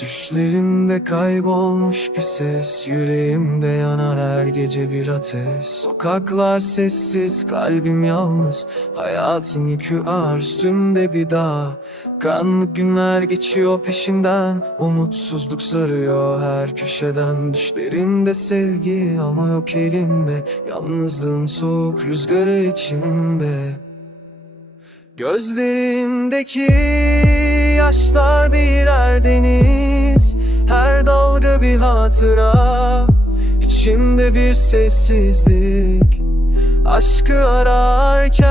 Düşlerimde kaybolmuş bir ses Yüreğimde yanar her gece bir ateş. Sokaklar sessiz kalbim yalnız Hayatın yükü ağır üstümde bir dağ. Karanlık günler geçiyor peşinden Umutsuzluk sarıyor her köşeden. Düşlerimde sevgi ama yok elimde Yalnızlığın soğuk rüzgarı içimde. Gözlerimdeki yaşlar birer deniz Her dalga bir hatıra. İçimde bir sessizlik Aşkı ararken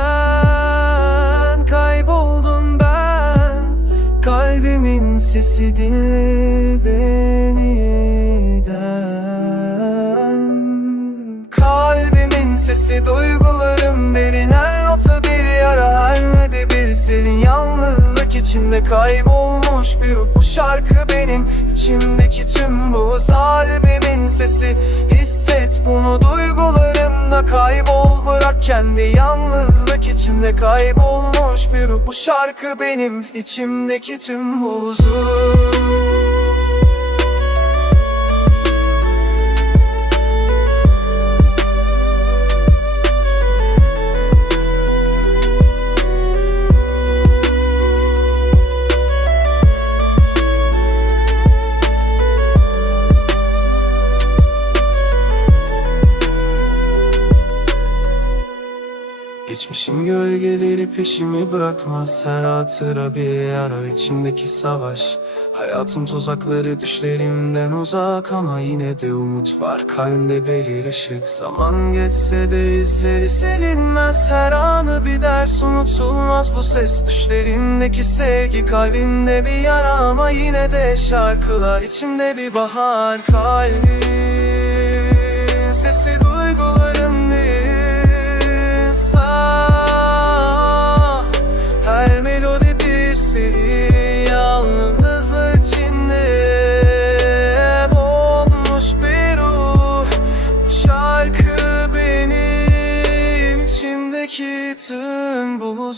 kayboldum ben. Kalbimin sesi dinle beniden Kalbimin sesi duygularım içimde kaybolmuş bir Bu şarkı benim. İçimdeki tüm bu kalbimin sesi. Hisset bunu duygularımda kaybol. Bırak kendi yalnızlık içimde kaybolmuş bir Bu şarkı benim. İçimdeki tüm huzur Geçmişin gölgeleri peşimi bırakmaz. Her hatıra bir yara içimdeki savaş. Hayatın tuzakları düşlerimden uzak Ama yine de umut var. Kalbimde belir ışık. Zaman geçse de izleri silinmez. Her anı bir ders unutulmaz. Bu ses düşlerimdeki sevgi. Kalbimde bir yara ama yine de şarkılar. İçimde bir bahar kalbim içimdeki tüm bu